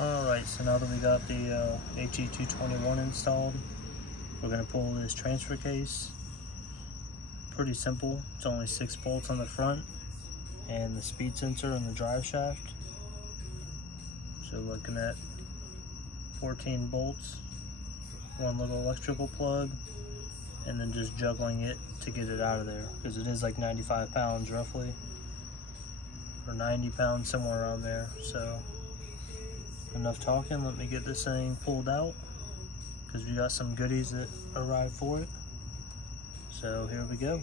Alright, so now that we got the HE221 installed, we're going to pull this transfer case. Pretty simple. It's only 6 bolts on the front and the speed sensor and the drive shaft. So looking at 14 bolts, one little electrical plug, and then just juggling it to get it out of there, because it is like 95 pounds roughly, or 90 pounds, somewhere around there. So enough talking, let me get this thing pulled out, because we got some goodies that arrived for it. So here we go.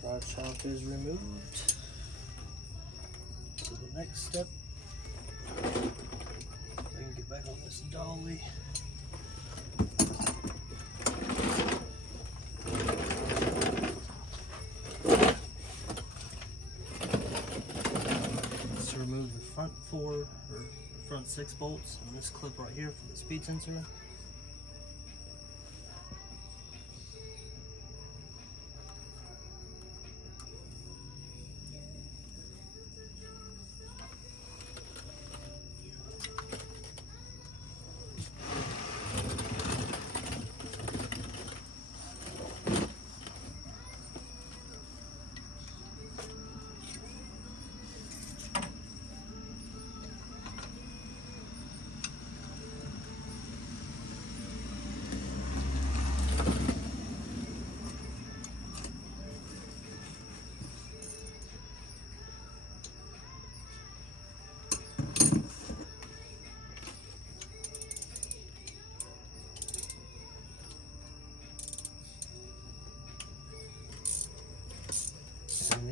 Drive shaft is removed. So the next step, we can get back on this dolly. Let's remove the front 4 or front 6 bolts and this clip right here for the speed sensor.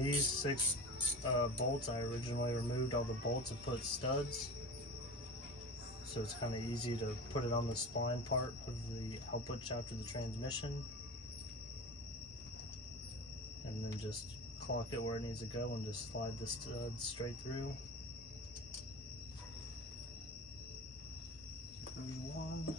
These 6 bolts, I originally removed all the bolts and put studs, so it's kind of easy to put it on the spline part of the output shaft of the transmission, and then just clock it where it needs to go and just slide the studs straight through. There's one.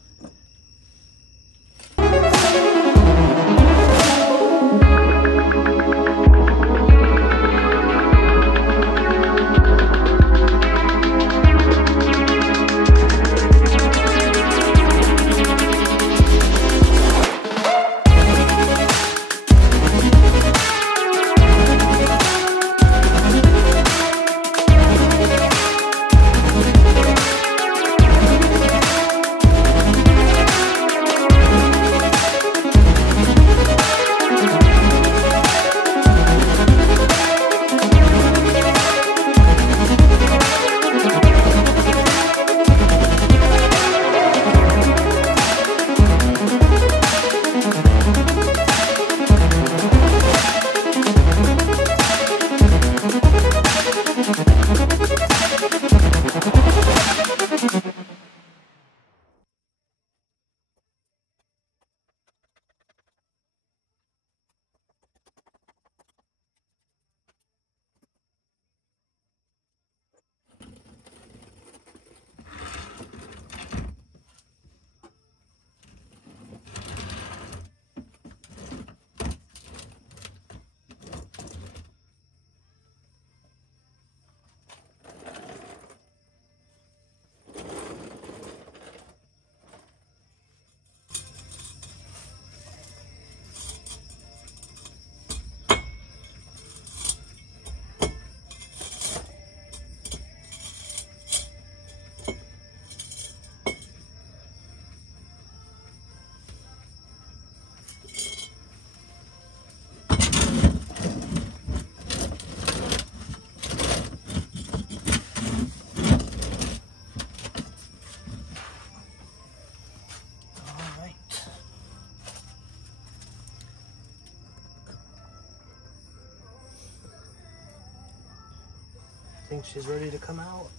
think she's ready to come out.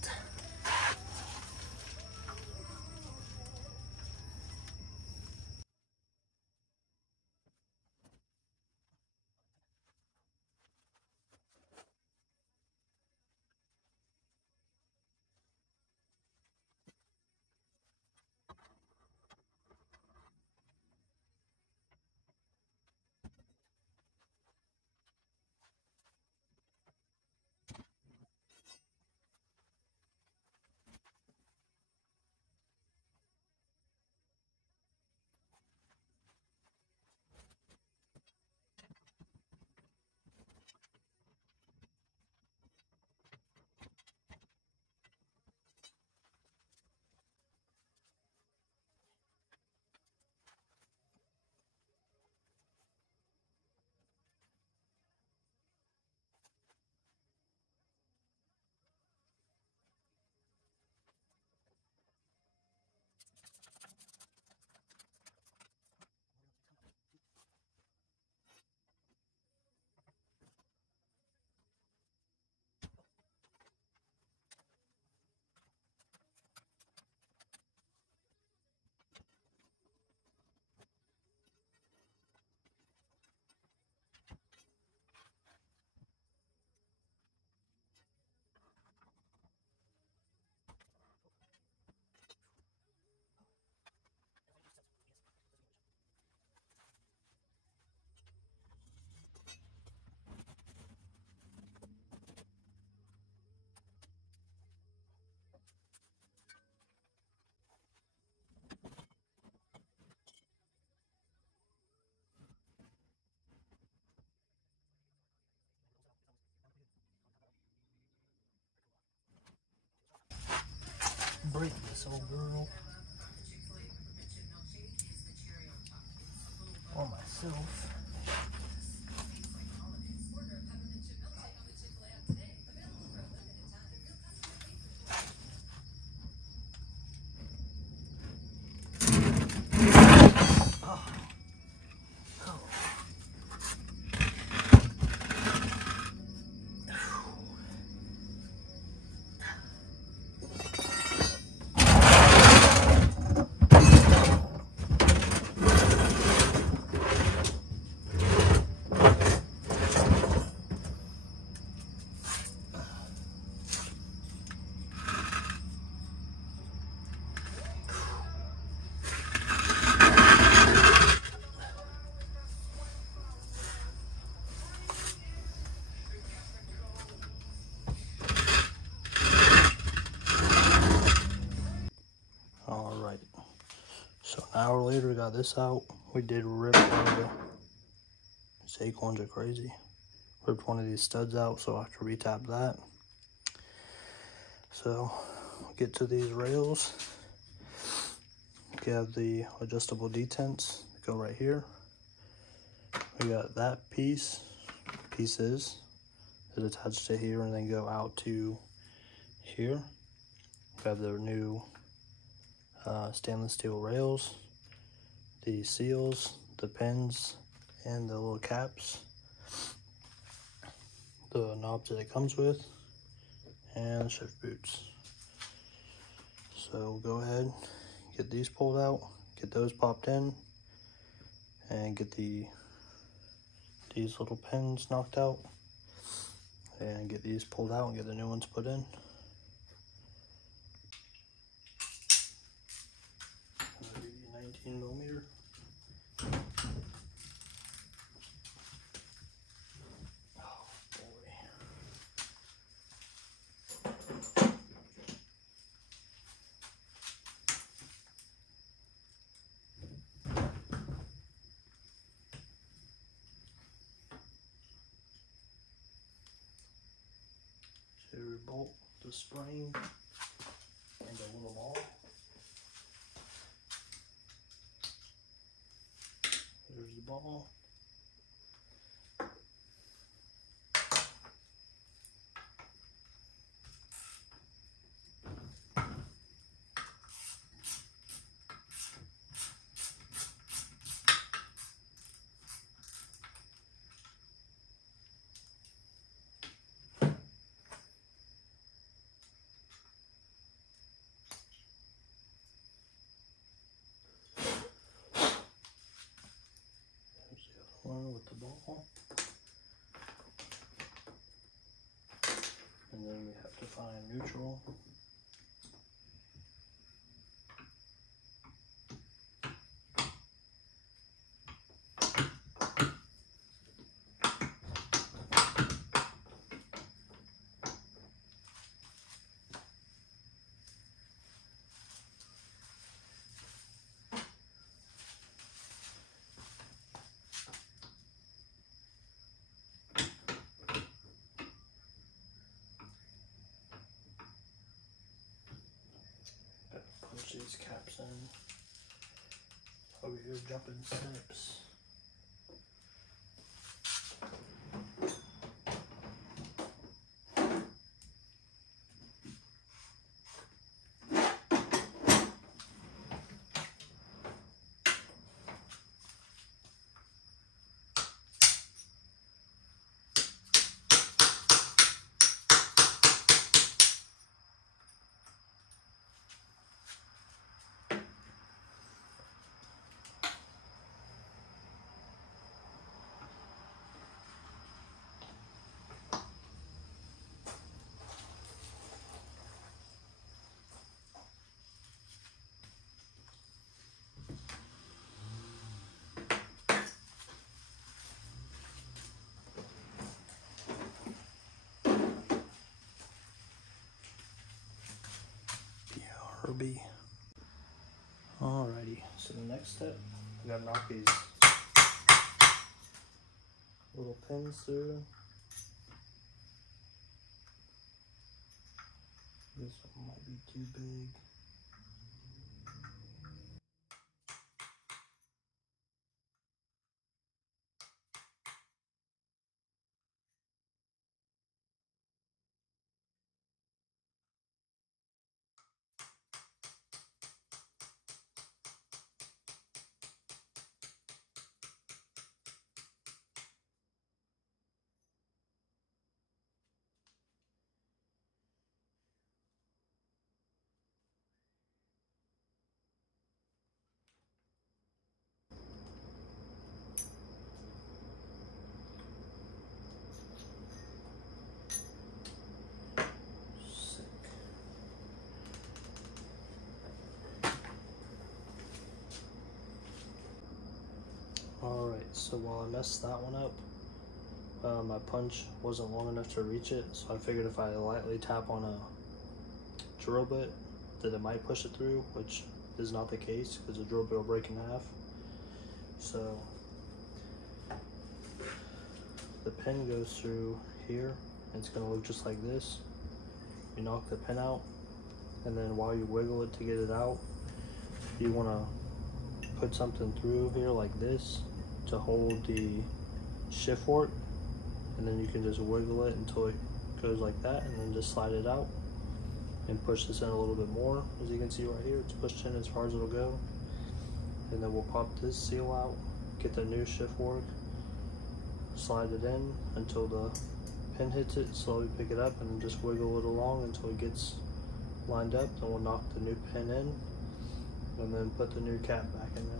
Break this old girl on myself. Alright, so an hour later we got this out. We did rip one of these acorns are crazy. Ripped one of these studs out, so I have to retap that. So we'll get to these rails. We have the adjustable detents that go right here. We got that pieces that attach to here and then go out to here. We have the new stainless steel rails, the seals, the pins, and the little caps, the knobs that it comes with, and shift boots. So go ahead, get these pulled out, get those popped in, and get these little pins knocked out, and get these pulled out and get the new ones put in. 19mm. Oh boy. So we bolt the spring and a little ball. There's the ball. one with the ball. And then we have to find neutral. Punch these caps in. Over here, jumping steps. Herbie. Alrighty, so the next step, I gotta knock these little pins through. This one might be too big. Alright, so while I messed that one up, my punch wasn't long enough to reach it, so I figured if I lightly tap on a drill bit that it might push it through, which is not the case because the drill bit will break in half. So the pin goes through here, and it's going to look just like this. You knock the pin out, and then while you wiggle it to get it out, you want to put something through here like this to hold the shift fork, and then you can just wiggle it until it goes like that, and then just slide it out and push this in a little bit more. As you can see right here, it's pushed in as far as it'll go, and then we'll pop this seal out, get the new shift fork, slide it in until the pin hits it, slowly pick it up, and then just wiggle it along until it gets lined up. Then we'll knock the new pin in and then put the new cap back in there.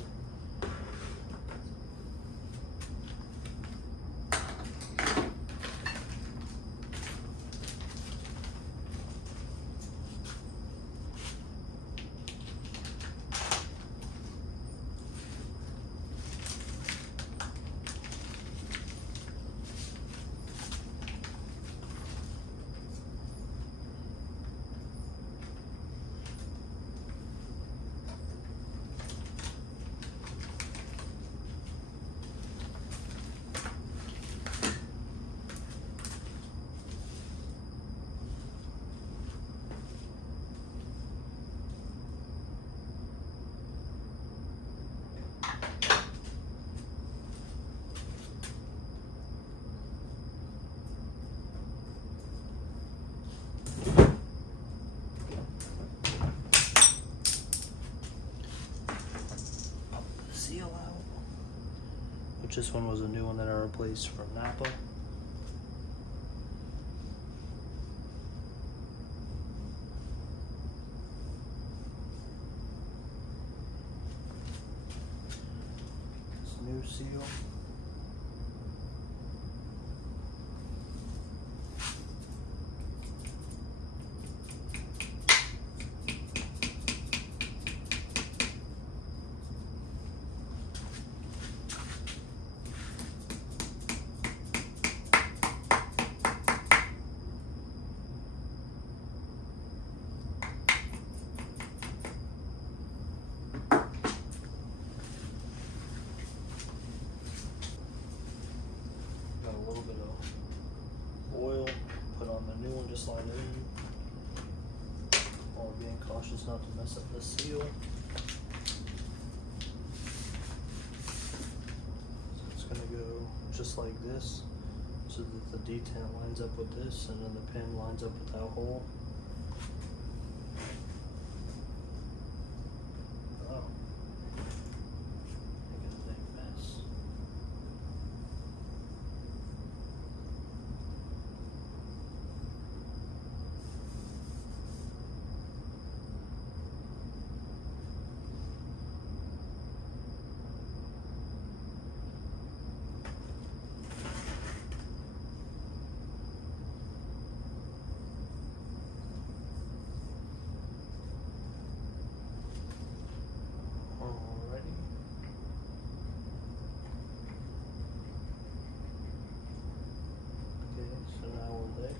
This one was a new one that I replaced from Napa. This new seal. cautious not to mess up the seal. So it's going to go just like this, so that the detent lines up with this, and then the pin lines up with that hole. Oh, making a big mess. So now we're there.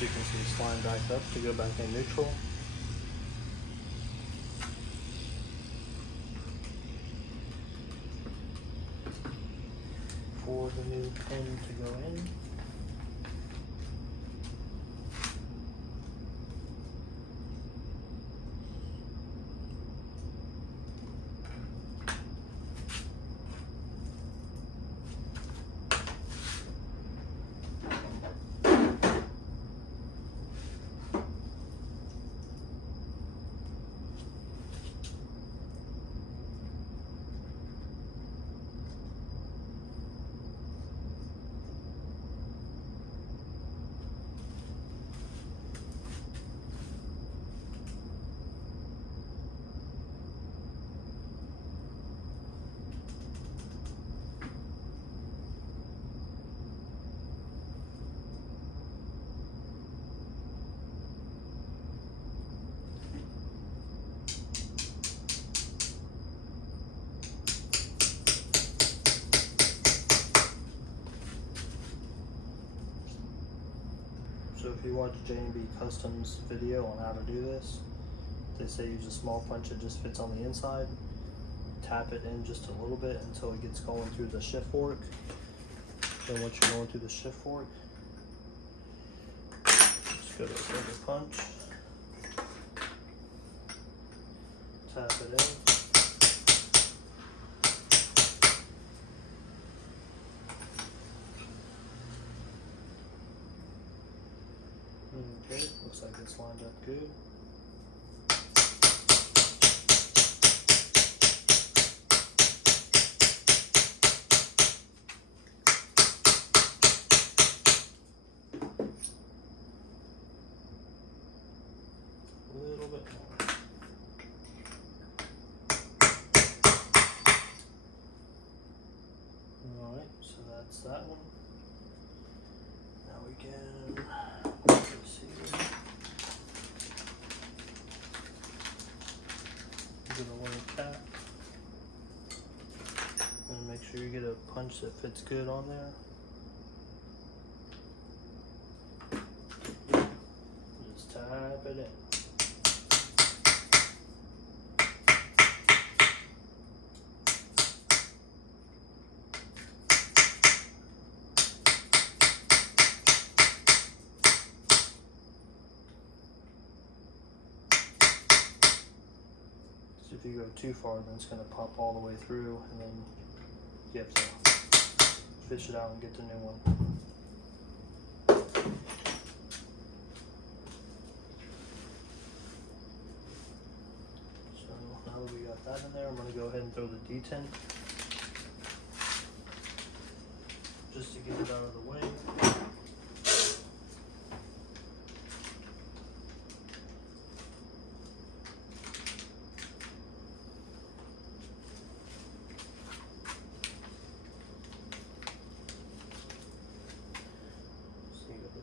You can see it's lined back up to go back in neutral. For the new pin to go in. So if you watch J&B Customs video on how to do this, they say use a small punch that just fits on the inside. Tap it in just a little bit until it gets going through the shift fork. Then once you're going through the shift fork, just go to a bigger punch. Tap it in. Okay, looks like it's lined up good. A little bit more. Alright, so that's that one. Now we can do the little cap, punch that fits good on there. Just tap it in. If you go too far, then it's going to pop all the way through, and then you have to fish it out and get the new one. So now that we got that in there, I'm going to go ahead and throw the detent just to get it out of the way.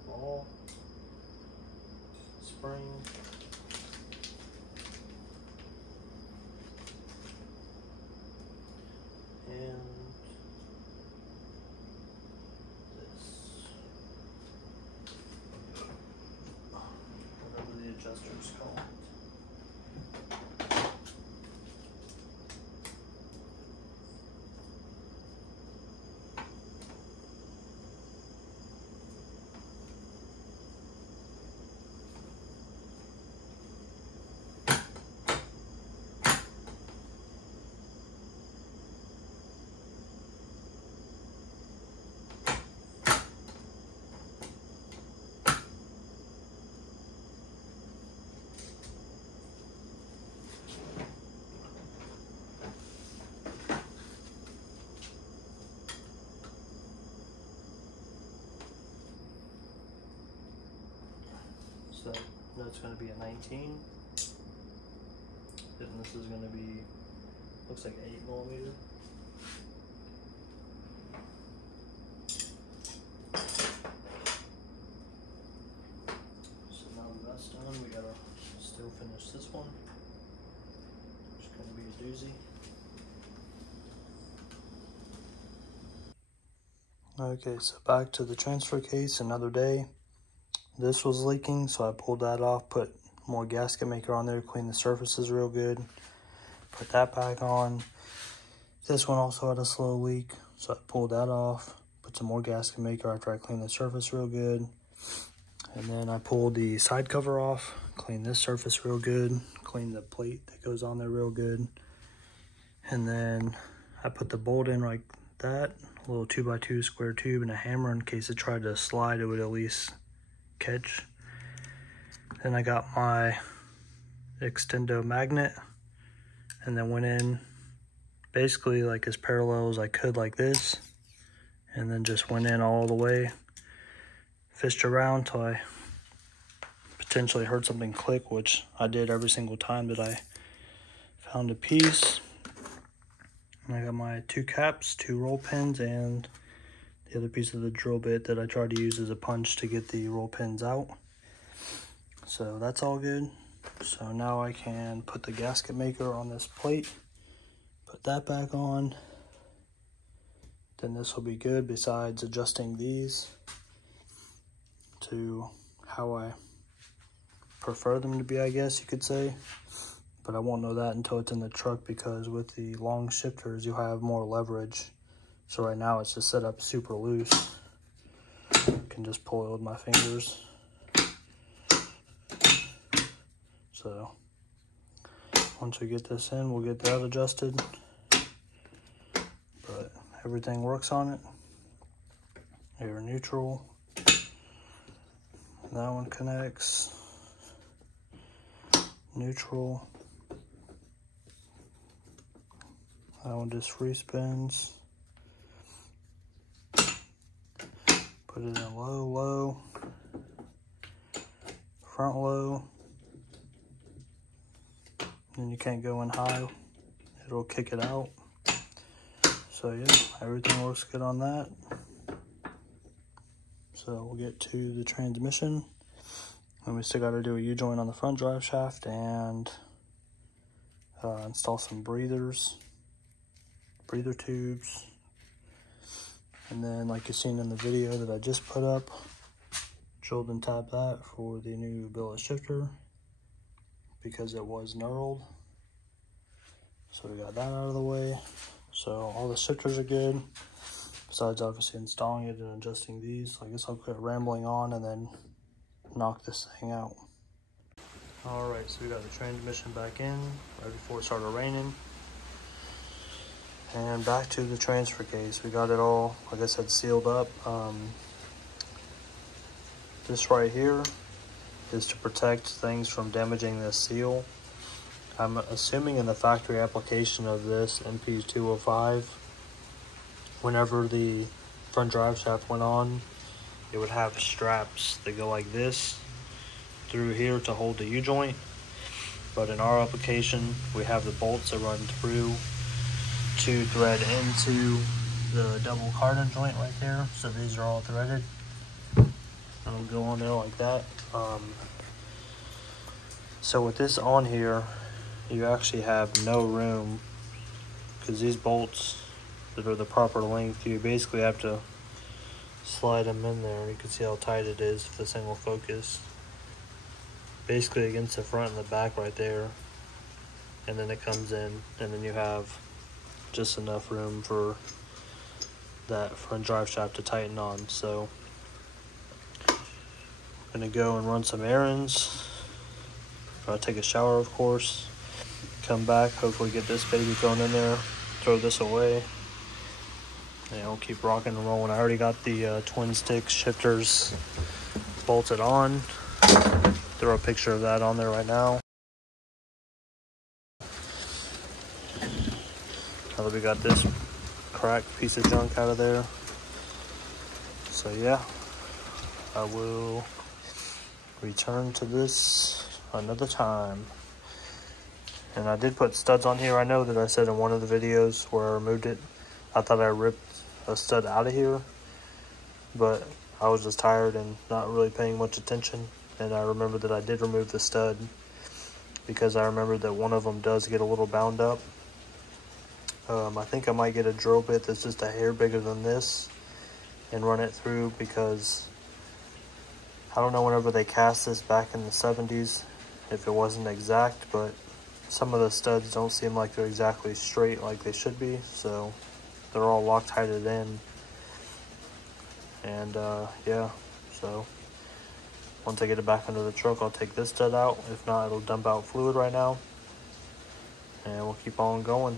Ball, spring, and this, whatever the adjuster's called. So that's going to be a 19, and this is going to be, looks like 8mm. So now that that's done, we gotta still finish this one. It's going to be a doozy. Okay, so back to the transfer case, another day. This was leaking, so I pulled that off, put more gasket maker on there, clean the surfaces real good, put that back on. This one also had a slow leak, so I pulled that off, put some more gasket maker after I cleaned the surface real good. And then I pulled the side cover off, cleaned this surface real good, cleaned the plate that goes on there real good. And then I put the bolt in like that, a little 2x2 square tube and a hammer in case it tried to slide, it would at least catch. Then I got my extendo magnet and then went in basically like as parallel as I could like this, and then just went in all the way, fished around till I potentially heard something click, which I did every single time that I found a piece. And I got my 2 caps, 2 roll pins, and the other piece of the drill bit that I tried to use as a punch to get the roll pins out. So that's all good. So now I can put the gasket maker on this plate, put that back on. Then this will be good, besides adjusting these to how I prefer them to be, I guess you could say. But I won't know that until it's in the truck, because with the long shifters, you'll have more leverage. So right now it's just set up super loose. I can just pull it with my fingers. So once we get this in, we'll get that adjusted. But everything works on it. Air neutral. That one connects. Neutral. That one just free spins. Put it in low, low, front low. Then you can't go in high, it'll kick it out. So yeah, everything works good on that. So we'll get to the transmission. And we still got to do a U-joint on the front drive shaft and install some breather tubes, And then like you've seen in the video that I just put up, drilled and tapped that for the new billet shifter because it was knurled. So we got that out of the way. So all the shifters are good, besides obviously installing it and adjusting these. So I guess I'll quit rambling on and then knock this thing out. All right, so we got the transmission back in right before it started raining. And back to the transfer case. We got it all, like I said, sealed up. This right here is to protect things from damaging this seal. I'm assuming in the factory application of this NP205, whenever the front drive shaft went on, it would have straps that go like this through here to hold the U-joint. But in our application, we have the bolts that run through to thread into the double cardan joint right there. So these are all threaded. It'll go on there like that. So with this on here, you actually have no room, because these bolts that are the proper length, you basically have to slide them in there. You can see how tight it is for the single focus. Basically against the front and the back right there. And then it comes in, and then you have just enough room for that front drive shaft to tighten on. So I'm gonna go and run some errands. Take a shower, of course. Come back, hopefully get this baby thrown in there, throw this away, and I'll keep rocking and rolling. I already got the twin stick shifters bolted on. Throw a picture of that on there right now. Now that we got this cracked piece of junk out of there. So yeah, I will return to this another time. And I did put studs on here. I know that I said in one of the videos where I removed it, I thought I ripped a stud out of here, but I was just tired and not really paying much attention. And I remembered that I did remove the stud because I remembered that one of them does get a little bound up. I think I might get a drill bit that's just a hair bigger than this and run it through, because I don't know whenever they cast this back in the 70s if it wasn't exact, but some of the studs don't seem like they're exactly straight like they should be, so they're all Loctited in. And yeah, so once I get it back under the truck, I'll take this stud out. If not, it'll dump out fluid right now, and we'll keep on going.